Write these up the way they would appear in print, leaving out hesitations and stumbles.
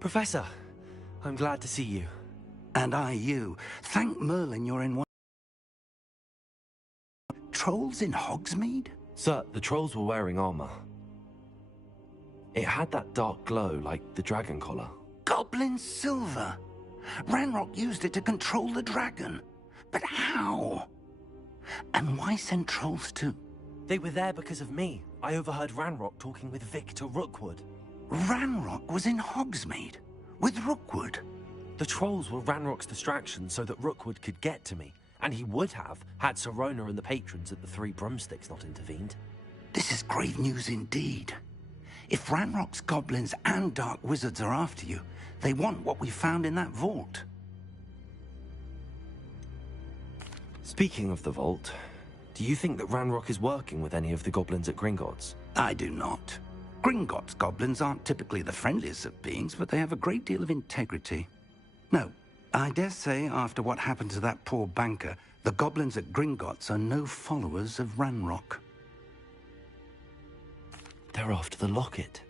Professor, I'm glad to see you. And I you. Thank Merlin you're in one... Trolls in Hogsmeade? Sir, the trolls were wearing armor. It had that dark glow like the dragon collar. Goblin silver! Ranrock used it to control the dragon. But how? And why send trolls too? They were there because of me. I overheard Ranrock talking with Victor Rookwood. Ranrock was in Hogsmeade? With Rookwood? The trolls were Ranrock's distraction so that Rookwood could get to me. And he would have, had Sirona and the patrons at the Three Broomsticks not intervened. This is grave news indeed. If Ranrock's goblins and dark wizards are after you, they want what we found in that vault. Speaking of the vault, do you think that Ranrock is working with any of the goblins at Gringotts? I do not. Gringotts goblins aren't typically the friendliest of beings, but they have a great deal of integrity. No, I dare say after what happened to that poor banker, the goblins at Gringotts are no followers of Ranrock. They're after the locket.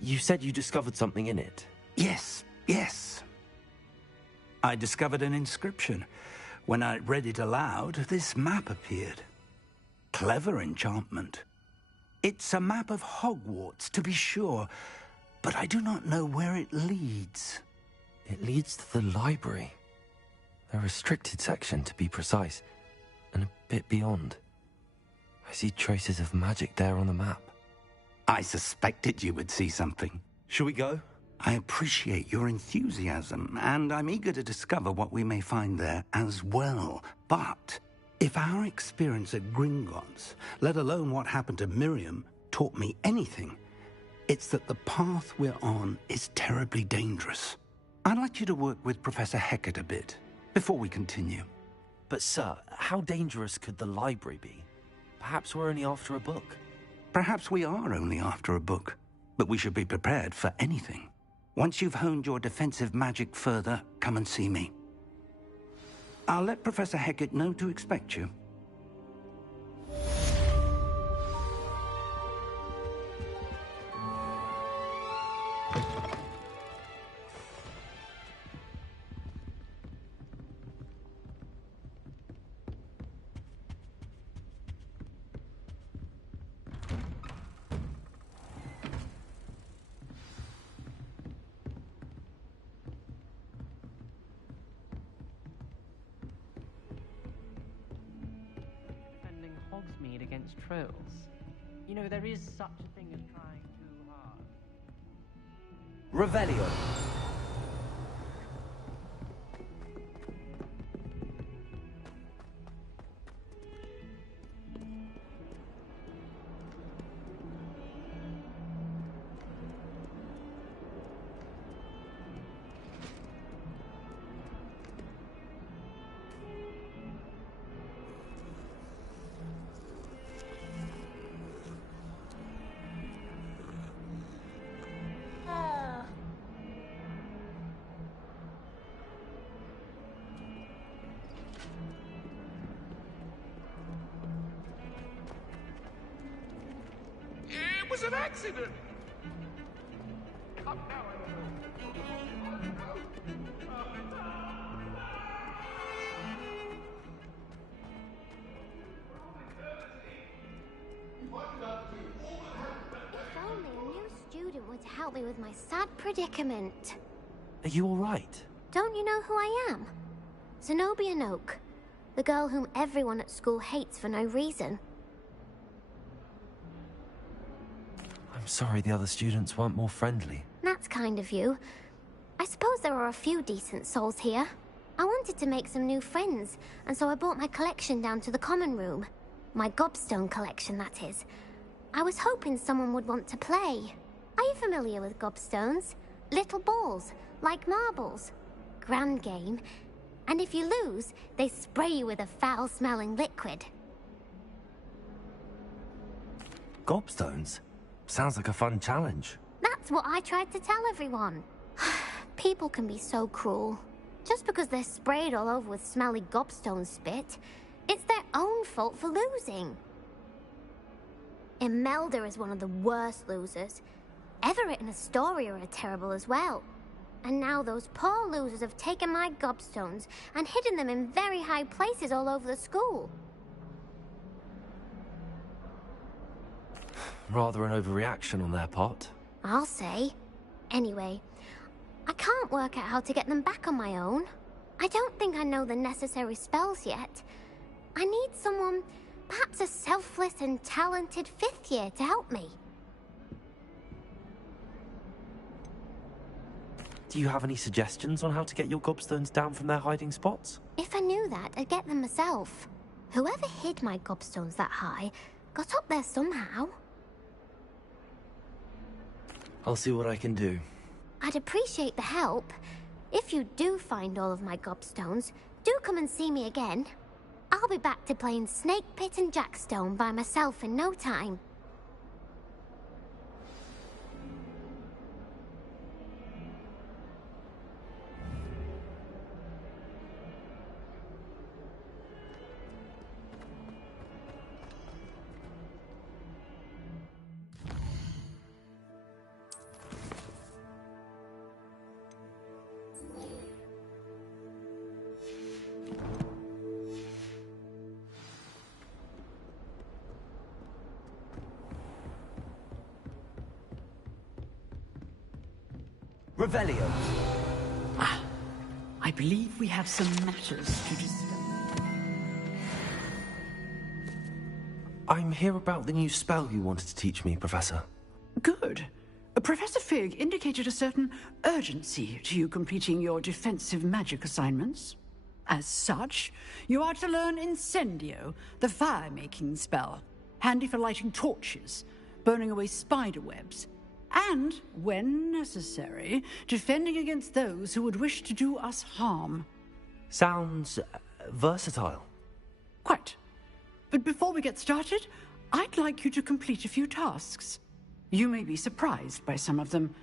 You said you discovered something in it. Yes. I discovered an inscription. When I read it aloud, this map appeared. Clever enchantment. It's a map of Hogwarts, to be sure, but I do not know where it leads. It leads to the library. A restricted section, to be precise, and a bit beyond. I see traces of magic there on the map. I suspected you would see something. Shall we go? I appreciate your enthusiasm, and I'm eager to discover what we may find there as well. But if our experience at Gringotts, let alone what happened to Miriam, taught me anything, it's that the path we're on is terribly dangerous. I'd like you to work with Professor Hecat a bit, before we continue. But sir, how dangerous could the library be? Perhaps we're only after a book. Perhaps we are only after a book, but we should be prepared for anything. Once you've honed your defensive magic further, come and see me. I'll let Professor Hecat know to expect you. Hogsmeade against trolls. You know, there is such a thing as trying too hard. Revelio. It was an accident! Up now, If only a new student would help me with my sad predicament. Are you all right? Don't you know who I am? Zenobia Noak, the girl whom everyone at school hates for no reason. I'm sorry the other students weren't more friendly. That's kind of you. I suppose there are a few decent souls here. I wanted to make some new friends, and so I brought my collection down to the common room. My gobstone collection, that is. I was hoping someone would want to play. Are you familiar with gobstones? Little balls, like marbles. Grand game. And if you lose, they spray you with a foul-smelling liquid. Gobstones? Sounds like a fun challenge. That's what I tried to tell everyone. People can be so cruel. Just because they're sprayed all over with smelly gobstone spit, it's their own fault for losing. Imelda is one of the worst losers. Everett and Astoria are terrible as well. And now those poor losers have taken my gobstones and hidden them in very high places all over the school. Rather an overreaction on their part. I'll say. Anyway, I can't work out how to get them back on my own. I don't think I know the necessary spells yet. I need someone, perhaps a selfless and talented 5th year to help me. Do you have any suggestions on how to get your gobstones down from their hiding spots? If I knew that, I'd get them myself. Whoever hid my gobstones that high got up there somehow. I'll see what I can do. I'd appreciate the help. If you do find all of my gobstones, do come and see me again. I'll be back to playing Snake Pit and Jackstone by myself in no time. Revelio. I believe we have some matters to discuss. I'm here about the new spell you wanted to teach me, Professor. Good. Professor Fig indicated a certain urgency to you completing your defensive magic assignments. As such, you are to learn Incendio, the fire-making spell, handy for lighting torches, burning away spider webs, and, when necessary, defending against those who would wish to do us harm. Sounds versatile. Quite. But before we get started, I'd like you to complete a few tasks. You may be surprised by some of them.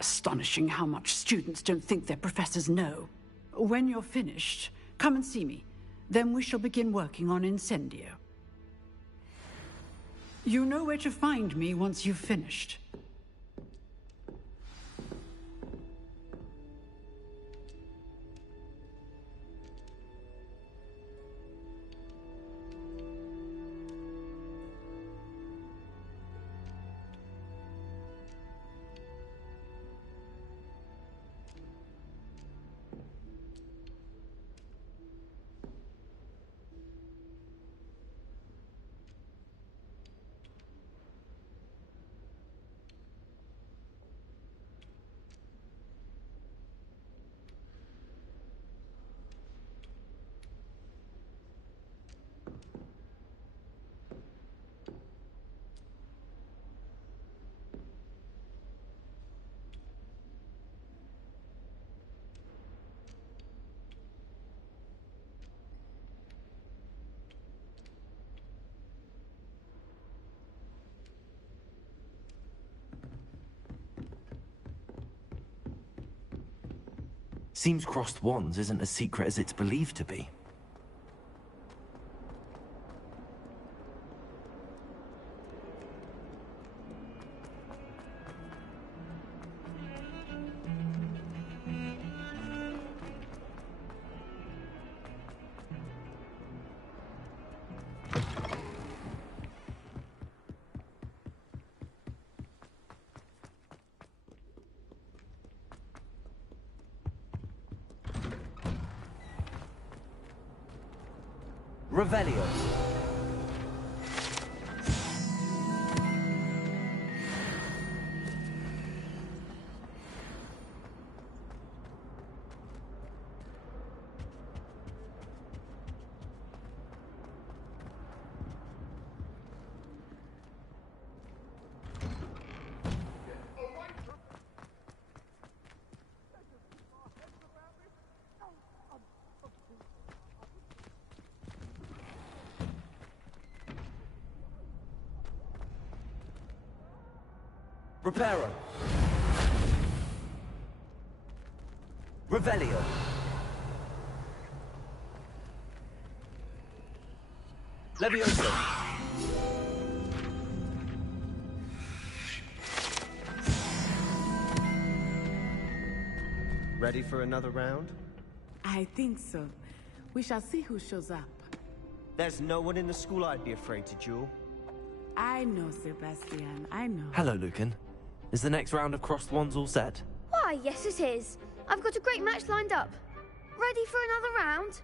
Astonishing how much students don't think their professors know. When you're finished, come and see me. Then we shall begin working on Incendio. You know where to find me once you've finished. Seems crossed wands isn't as secret as it's believed to be. Revelio. Reparo. Revelio. Levioso. Ready for another round? I think so. We shall see who shows up. There's no one in the school I'd be afraid to duel. I know, Sebastian, I know. Hello, Lucan. Is the next round of Crossed Wands all set? Why, yes it is. I've got a great match lined up. Ready for another round?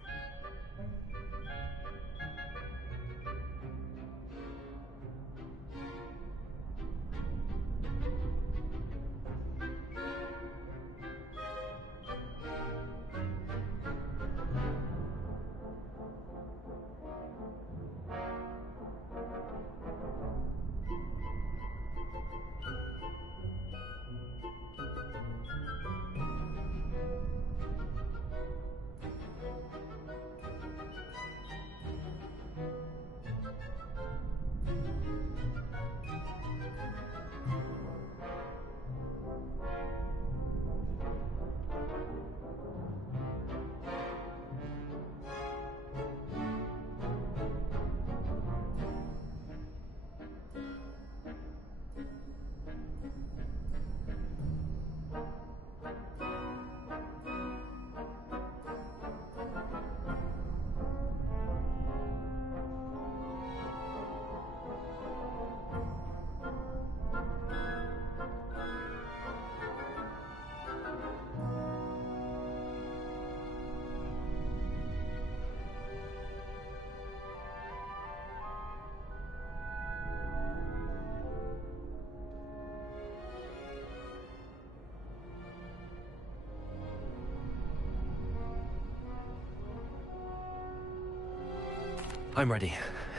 I'm ready.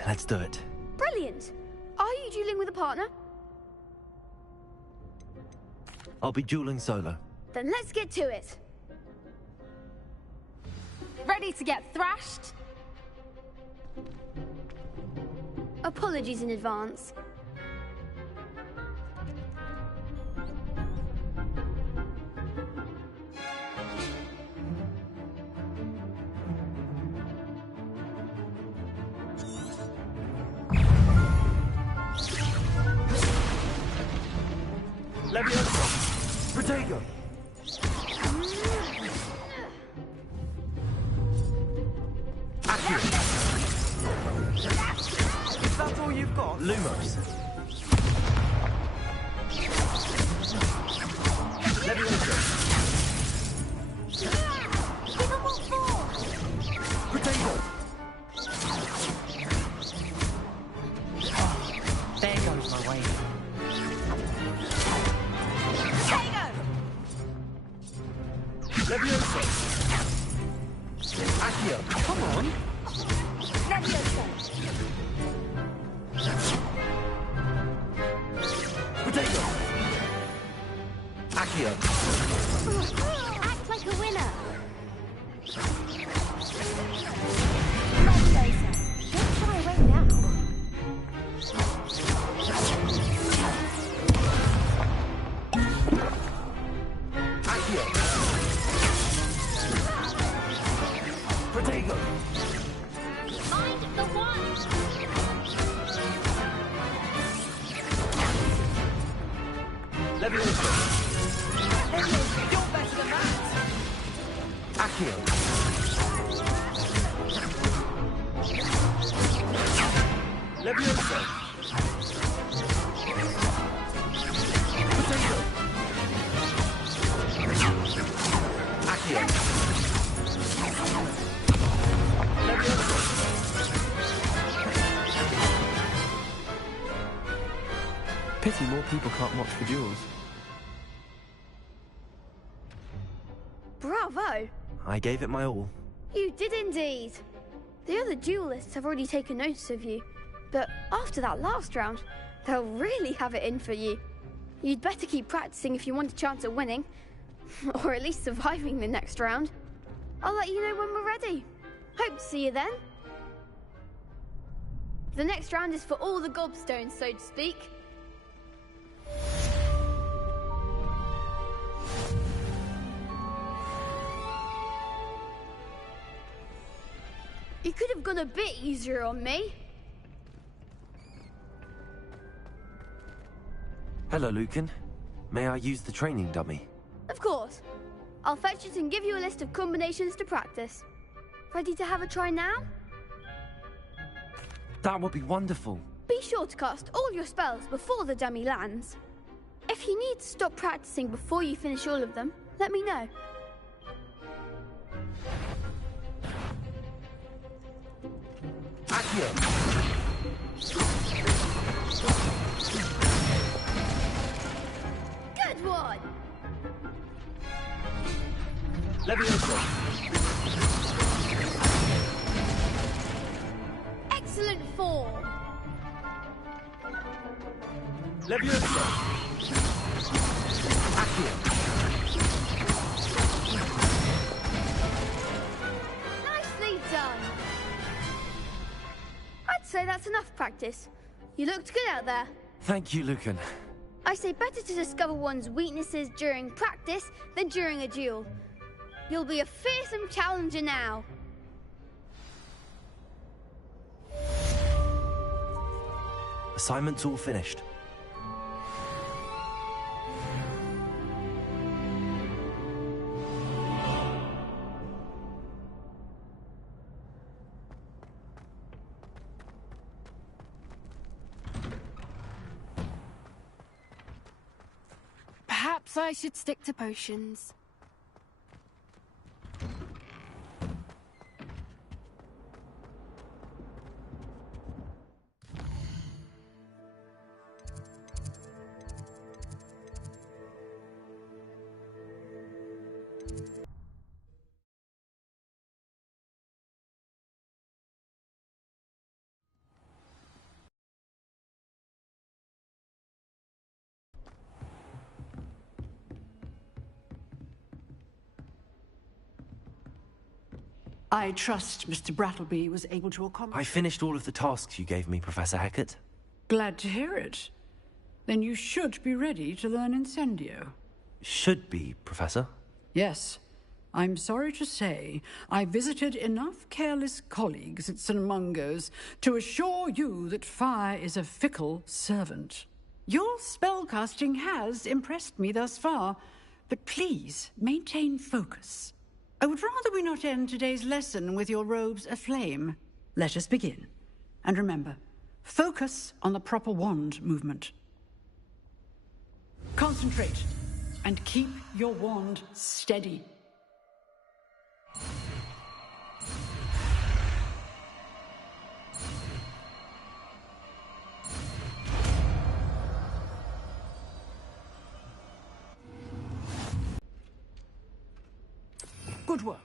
Let's do it. Brilliant! Are you dueling with a partner? I'll be dueling solo. Then let's get to it. Ready to get thrashed? Apologies in advance. Leviosa! Protego! Accio! Is that all you've got? Lumos! Leviosa! Give them what for! Protego! There goes my way. Leviosa! Accio! Come on! Leviosa! Protego! Accio! Act like a winner! Leviosa! Don't shy away now! Accio! Protego! Mind the one! Leviosa! You're better than that! Accio! Leviosa! Protego! Accio! Leviosa! Pity more people can't watch the duels. Bravo! I gave it my all. You did indeed. The other duelists have already taken notice of you, but after that last round, they'll really have it in for you. You'd better keep practicing if you want a chance at winning, or at least surviving the next round. I'll let you know when we're ready. Hope to see you then. The next round is for all the gobstones, so to speak. You could have gone a bit easier on me. Hello, Lucan. May I use the training dummy? Of course. I'll fetch it and give you a list of combinations to practice. Ready to have a try now? That would be wonderful. Be sure to cast all your spells before the dummy lands. If you need to stop practicing before you finish all of them, let me know. Accio! Good one! Leviosa! Excellent form! Leviosa! Accio! Nicely done! I'd say that's enough practice. You looked good out there. Thank you, Lucan. I say better to discover one's weaknesses during practice than during a duel. You'll be a fearsome challenger now. Assignment's all finished. Perhaps I should stick to potions. I trust Mr. Brattleby was able to accomplish... I finished all of the tasks you gave me, Professor Hecat. Glad to hear it. Then you should be ready to learn Incendio. Should be, Professor. Yes. I'm sorry to say, I visited enough careless colleagues at St. Mungo's to assure you that fire is a fickle servant. Your spellcasting has impressed me thus far, but please maintain focus. I would rather we not end today's lesson with your robes aflame. Let us begin. And remember, focus on the proper wand movement. Concentrate, and keep your wand steady. Good work.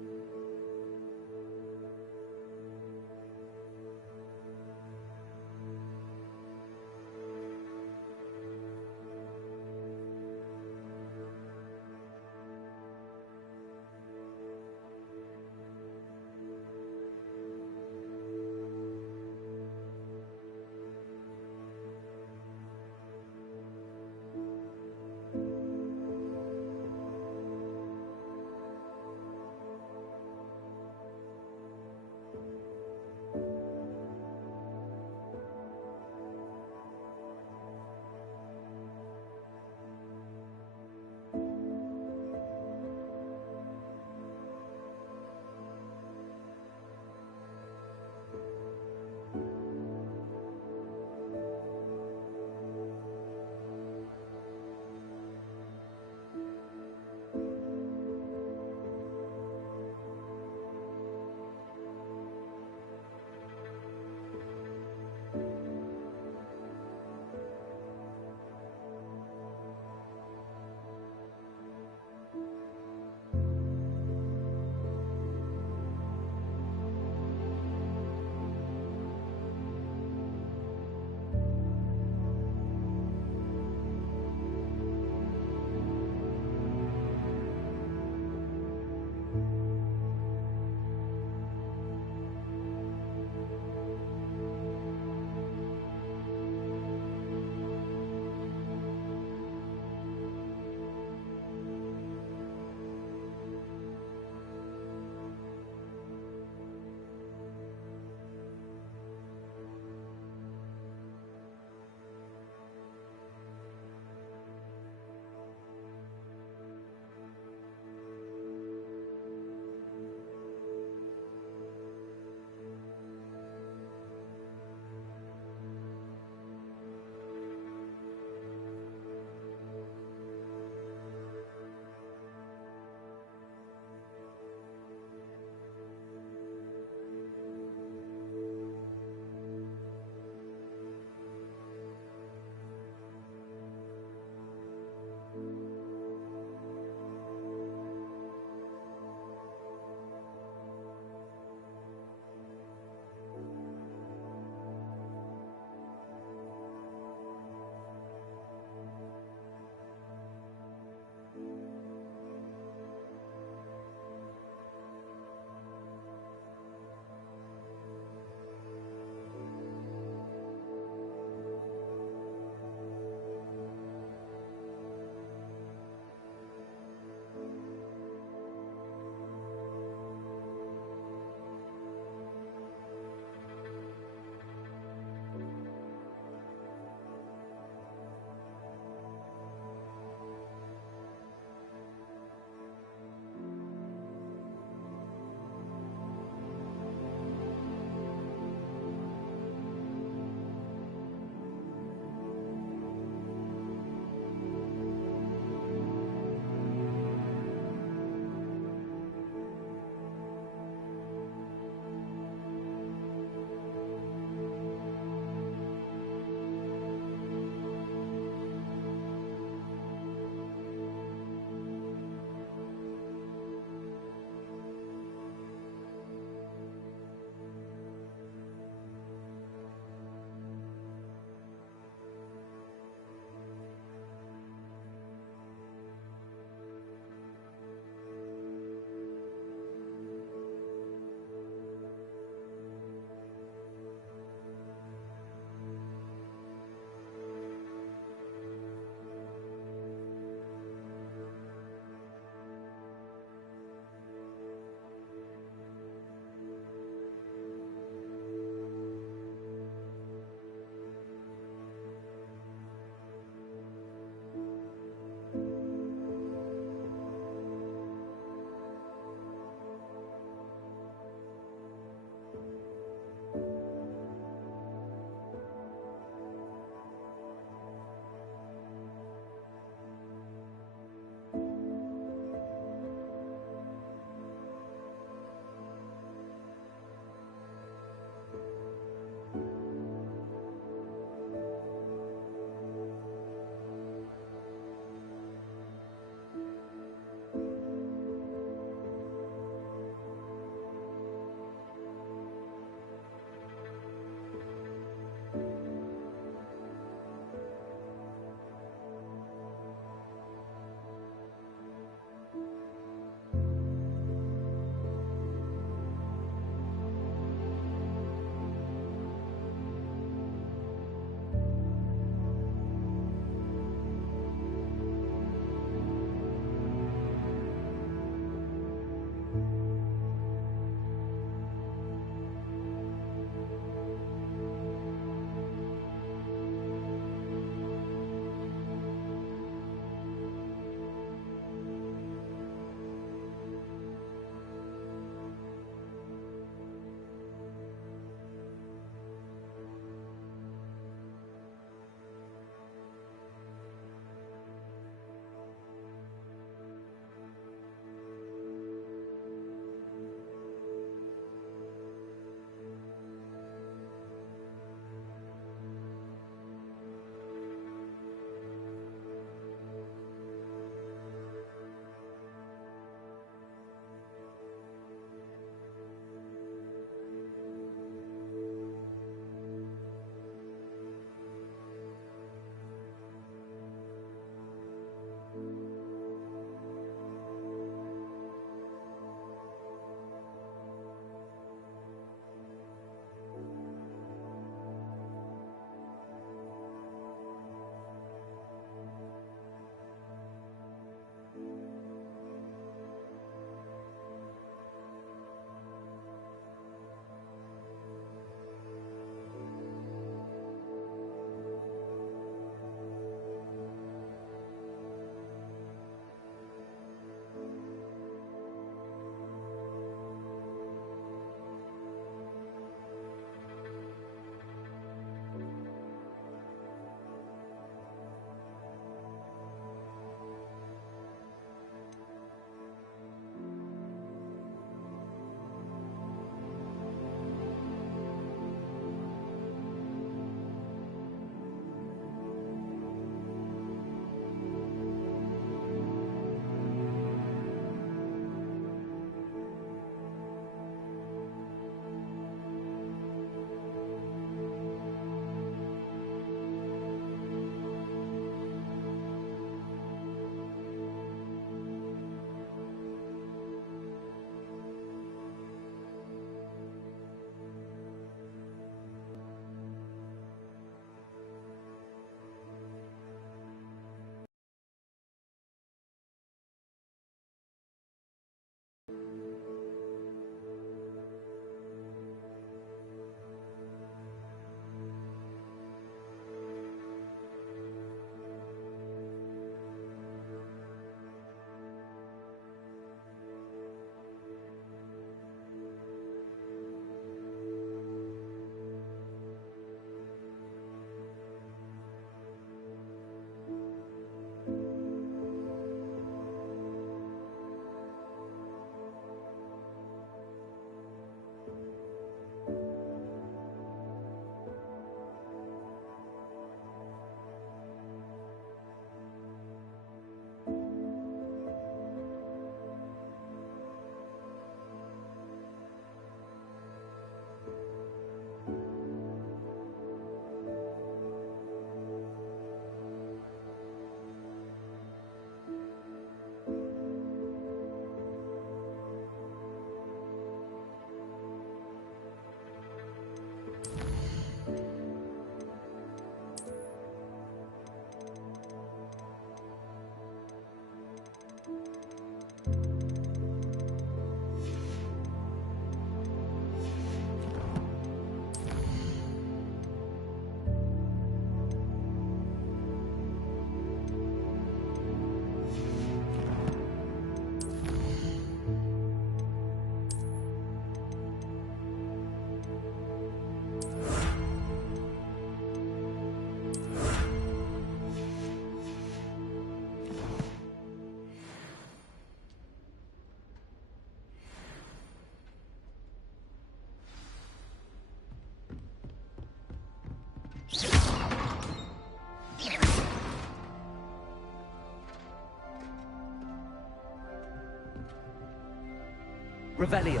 Revelio.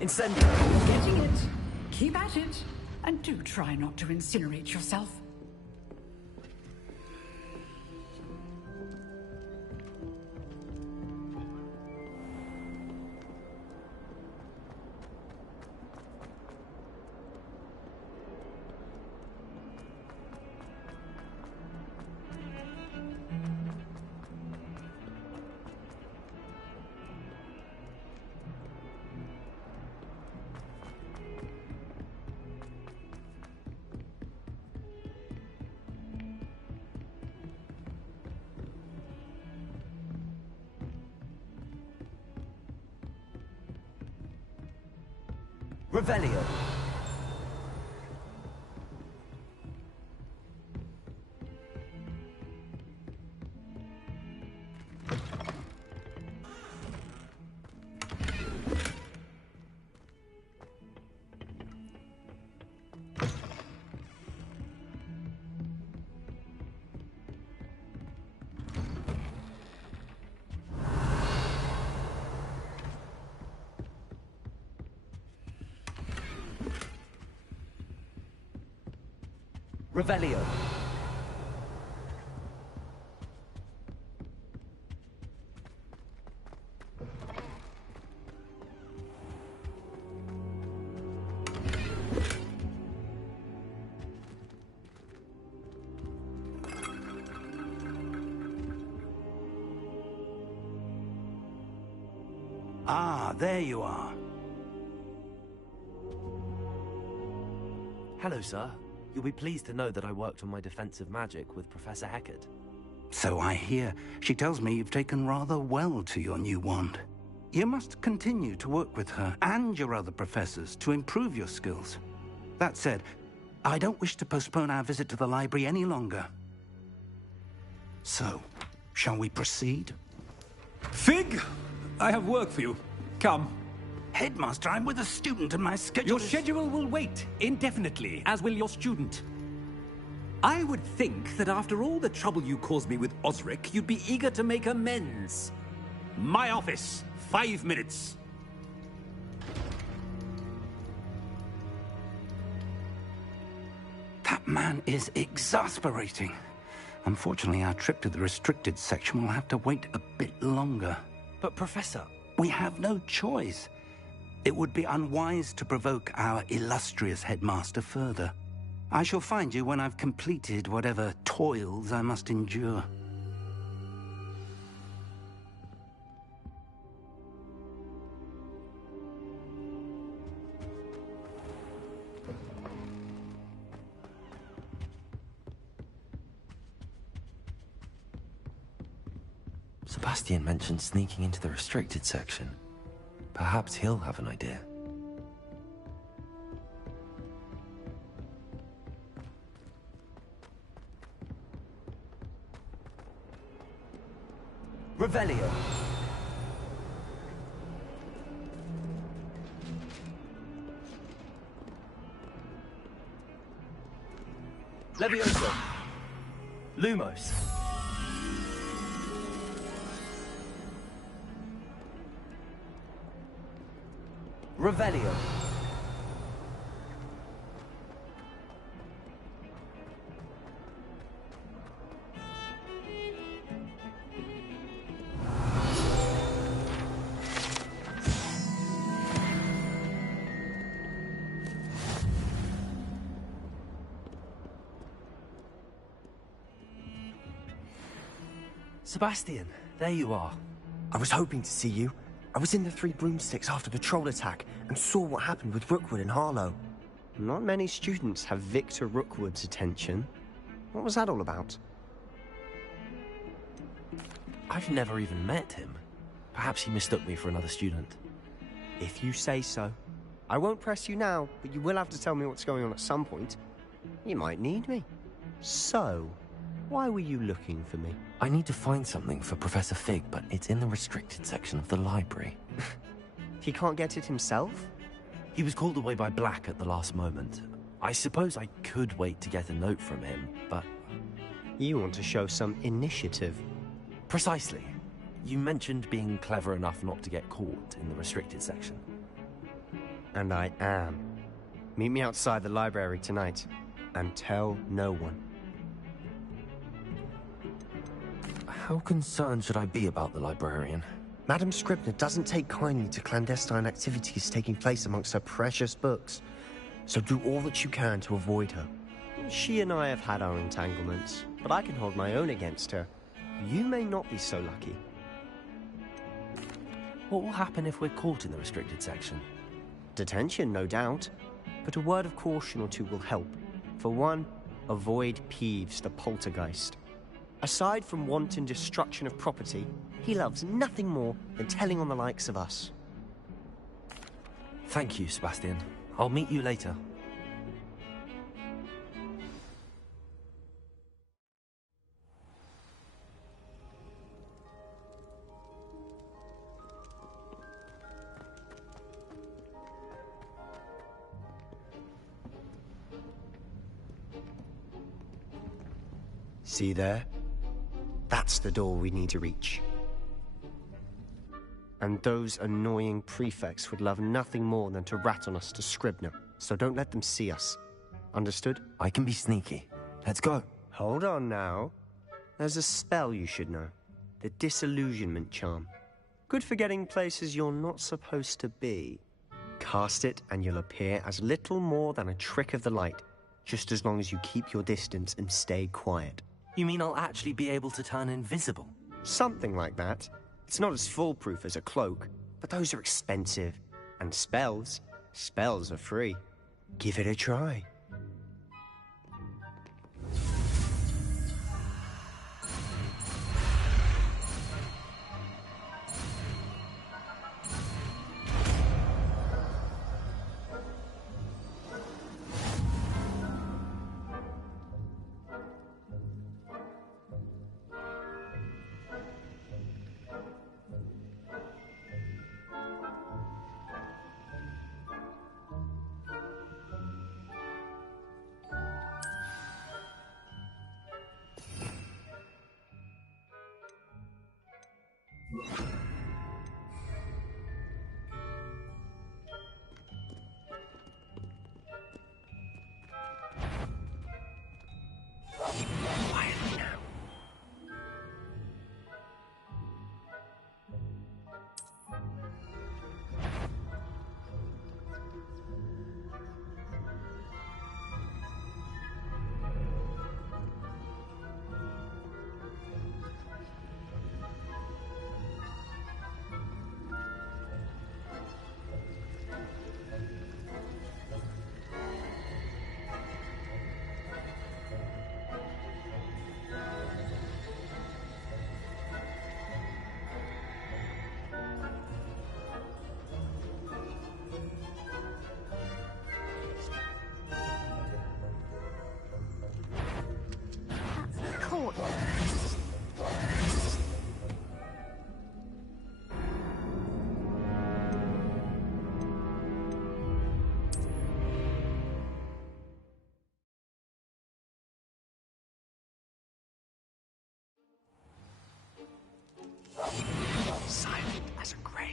Incendio. Getting it. Keep at it. And do try not to incinerate yourself. Revelio. Revelio. Ah, there you are. Hello, sir. You'll be pleased to know that I worked on my defensive magic with Professor Heckard. So I hear. She tells me you've taken rather well to your new wand. You must continue to work with her and your other professors to improve your skills. That said, I don't wish to postpone our visit to the library any longer. So, shall we proceed? Fig! I have work for you. Come. Headmaster, I'm with a student and my schedule Your schedule will wait indefinitely, as will your student. I would think that after all the trouble you caused me with Osric, you'd be eager to make amends. My office, 5 minutes. That man is exasperating. Unfortunately, our trip to the restricted section will have to wait a bit longer. But, Professor... We have no choice. It would be unwise to provoke our illustrious headmaster further. I shall find you when I've completed whatever toils I must endure. Sebastian mentioned sneaking into the restricted section. Perhaps he'll have an idea. Revelio. Levioso. Lumos. Revelio. Sebastian, there you are. I was hoping to see you. I was in the Three Broomsticks after patrol attack and saw what happened with Rookwood and Harlow. Not many students have Victor Rookwood's attention. What was that all about? I've never even met him. Perhaps he mistook me for another student. If you say so. I won't press you now, but you will have to tell me what's going on at some point. You might need me. So, why were you looking for me? I need to find something for Professor Fig, but it's in the restricted section of the library. He can't get it himself? He was called away by Black at the last moment. I suppose I could wait to get a note from him, but... You want to show some initiative. Precisely. You mentioned being clever enough not to get caught in the restricted section. And I am. Meet me outside the library tonight, and tell no one. How concerned should I be about the librarian? Madame Scribner doesn't take kindly to clandestine activities taking place amongst her precious books, so do all that you can to avoid her. She and I have had our entanglements, but I can hold my own against her. You may not be so lucky. What will happen if we're caught in the restricted section? Detention, no doubt, but a word of caution or two will help. For one, avoid Peeves the poltergeist. Aside from wanton destruction of property, he loves nothing more than telling on the likes of us. Thank you, Sebastian. I'll meet you later. See there? That's the door we need to reach. And those annoying prefects would love nothing more than to rat on us to Scribner, so don't let them see us. Understood? I can be sneaky. Let's go. Hold on now. There's a spell you should know. The disillusionment charm. Good for getting places you're not supposed to be. Cast it and you'll appear as little more than a trick of the light, just as long as you keep your distance and stay quiet. You mean I'll actually be able to turn invisible? Something like that. It's not as foolproof as a cloak, but those are expensive. And spells are free. Give it a try. Silent as a grave.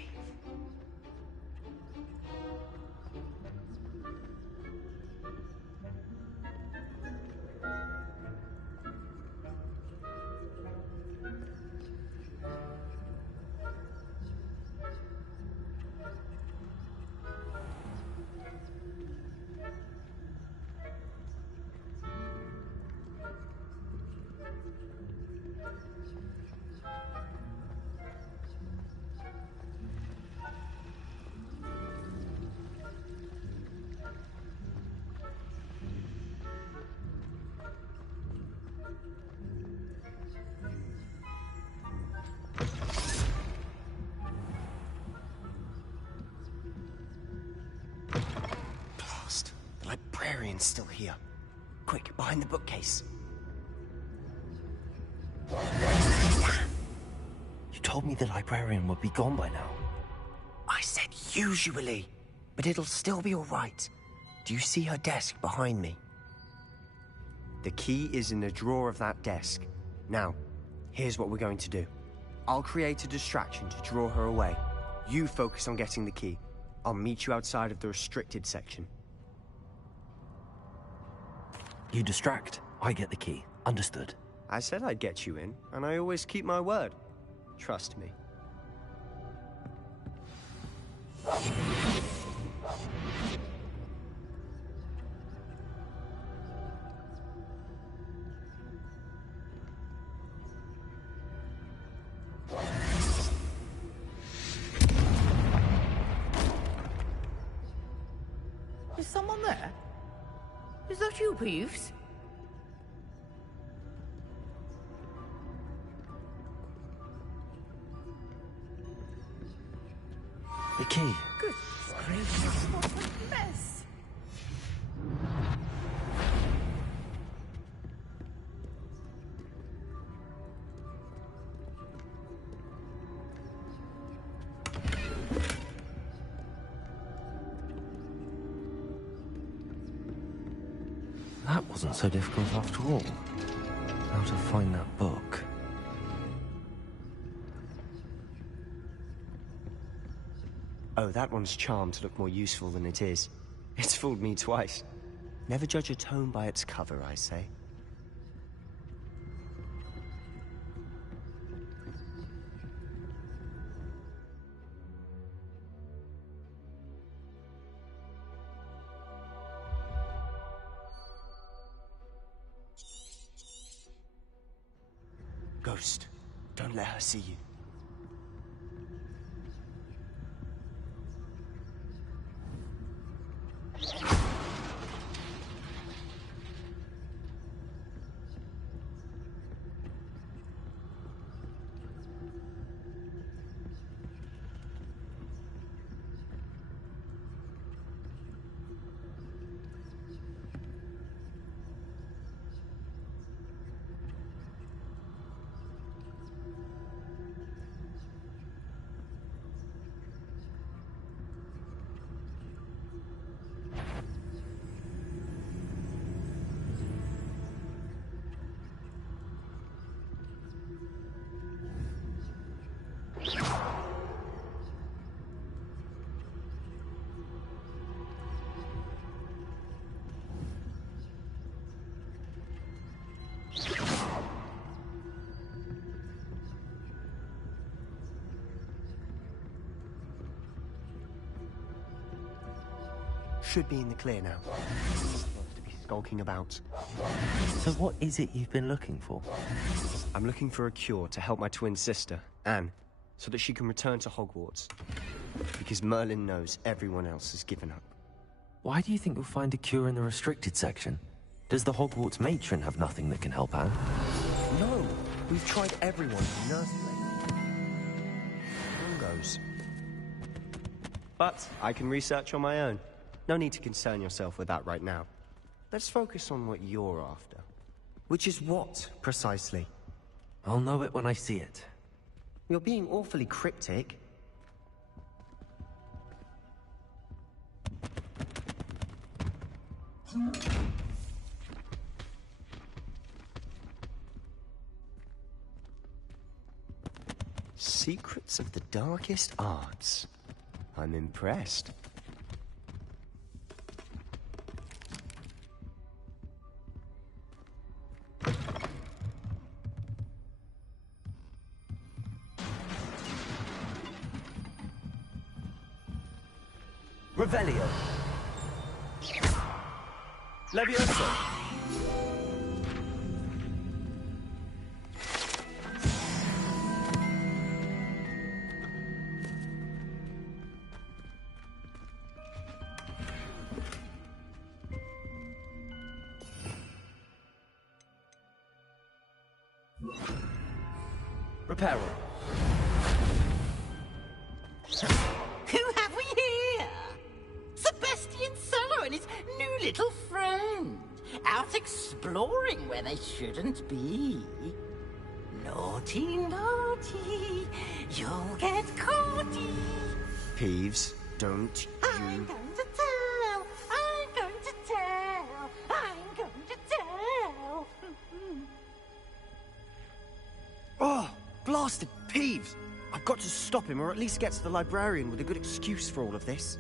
Librarian's still here. Quick, behind the bookcase. You told me the librarian would be gone by now. I said usually, but it'll still be all right. Do you see her desk behind me? The key is in the drawer of that desk. Now, here's what we're going to do. I'll create a distraction to draw her away. You focus on getting the key. I'll meet you outside of the restricted section. You distract, I get the key. Understood. I said I'd get you in, and I always keep my word. Trust me. Is someone there? Is that you, Peeves? The key. Good gracious, what a mess! That wasn't so difficult after all. How to find that book. Oh, that one's charmed to look more useful than it is. It's fooled me twice. Never judge a tome by its cover, I say. Ghost, don't let her see you. Should be in the clear now. Supposed to be skulking about. So what is it you've been looking for? I'm looking for a cure to help my twin sister, Anne, so that she can return to Hogwarts. Because Merlin knows everyone else has given up. Why do you think you'll find a cure in the restricted section? Does the Hogwarts matron have nothing that can help Anne? No! We've tried everyone from Nurse goes. But I can research on my own. No need to concern yourself with that right now. Let's focus on what you're after. Which is what, precisely? I'll know it when I see it. You're being awfully cryptic. Secrets of the darkest arts. I'm impressed. Revelio. Levioso. Reparo. Who have we here? Sebastian Cello and his new little friend, out exploring where they shouldn't be. Naughty, naughty, you'll get caughty. Peeves, don't I'm going to tell, I'm going to tell, I'm going to tell. Oh, blasted Peeves! I've got to stop him, or at least get to the librarian with a good excuse for all of this.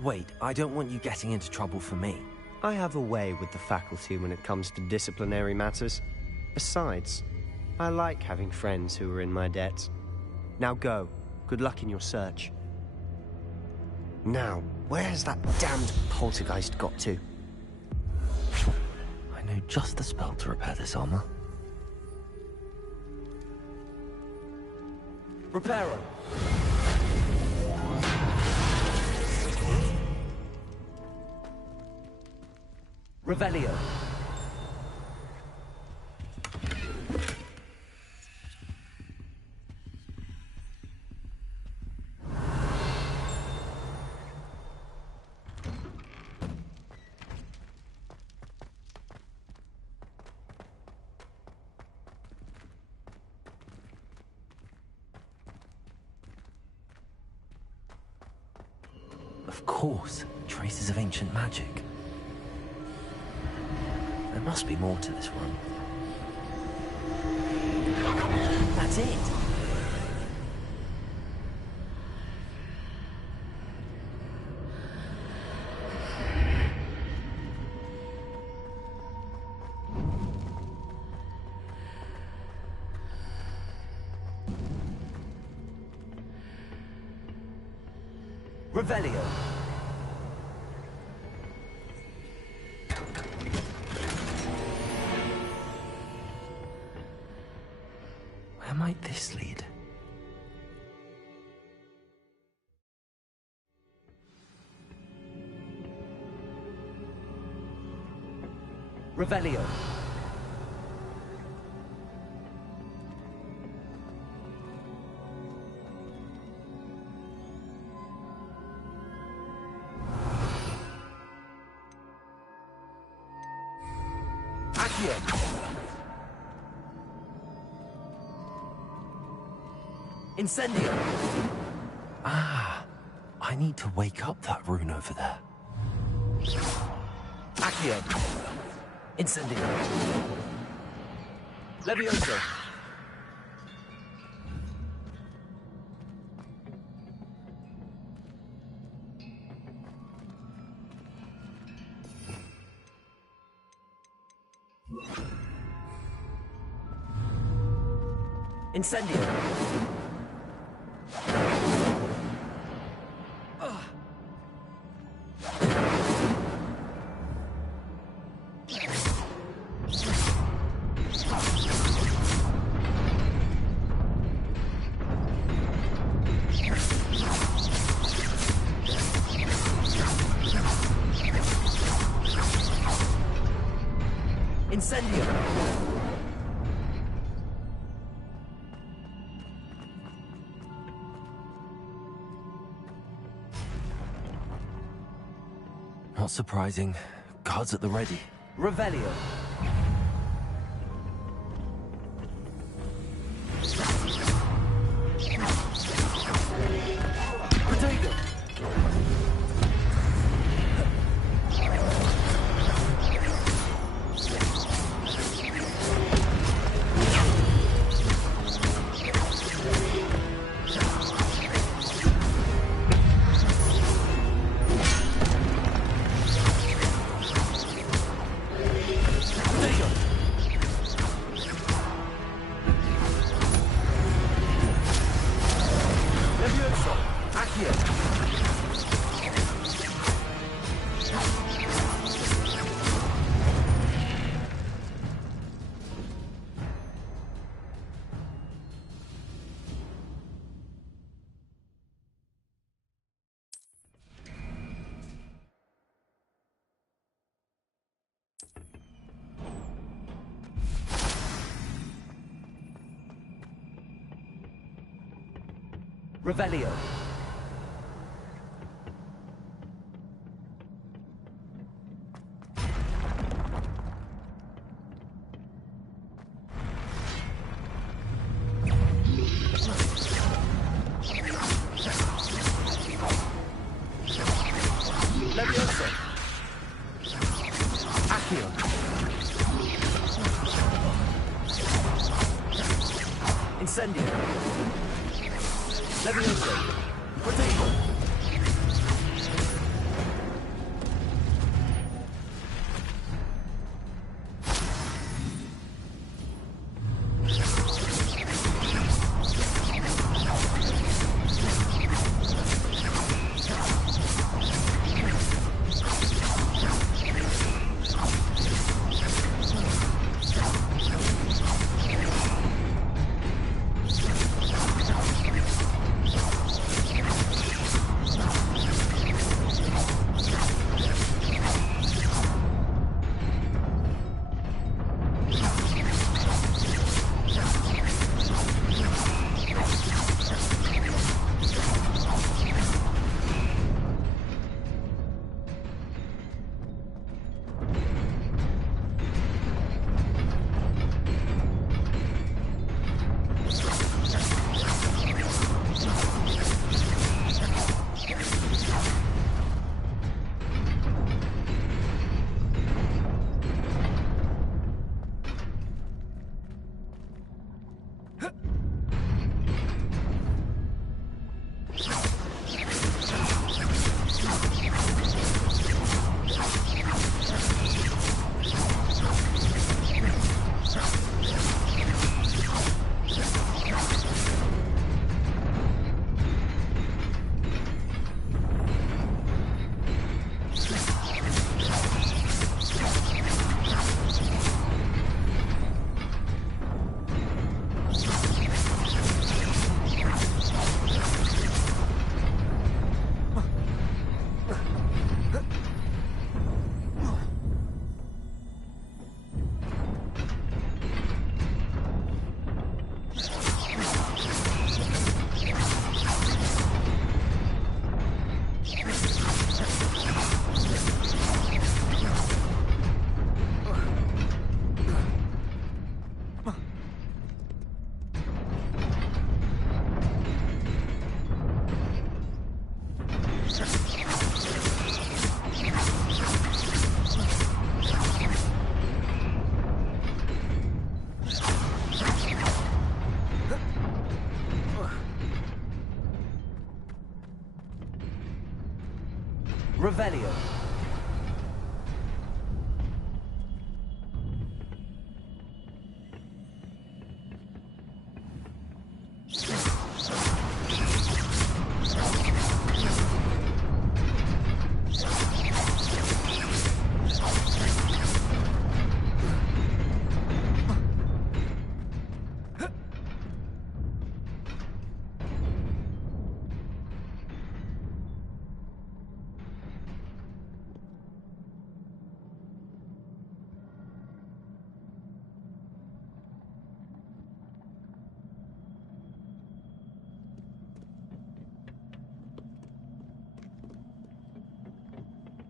Wait, I don't want you getting into trouble for me. I have a way with the faculty when it comes to disciplinary matters. Besides, I like having friends who are in my debt. Now go. Good luck in your search. Now, where has that damned poltergeist got to? I know just the spell to repair this armor. Reparo! Revelio! Of course, traces of ancient magic. There must be more to this room. That's it! Revelio. Where might this lead? Revelio. Incendio! Ah, I need to wake up that rune over there. Accio! Incendio! Levioso! Incendio! Incendio! Not surprising. Guards at the ready. Revelio. Protego. Revelio. Levioso. Accio. Levioso! Potato! Revelio.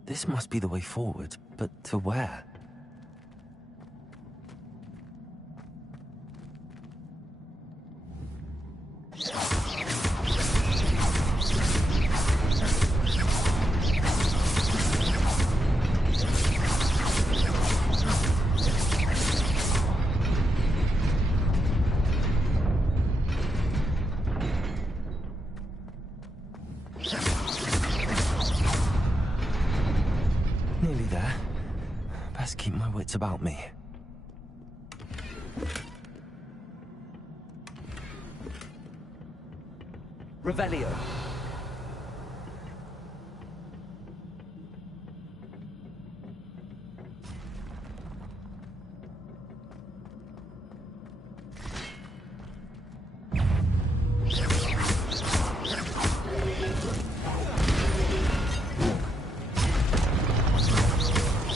This must be the way forward, but to where? Nearly there. Best keep my wits about me. Revelio.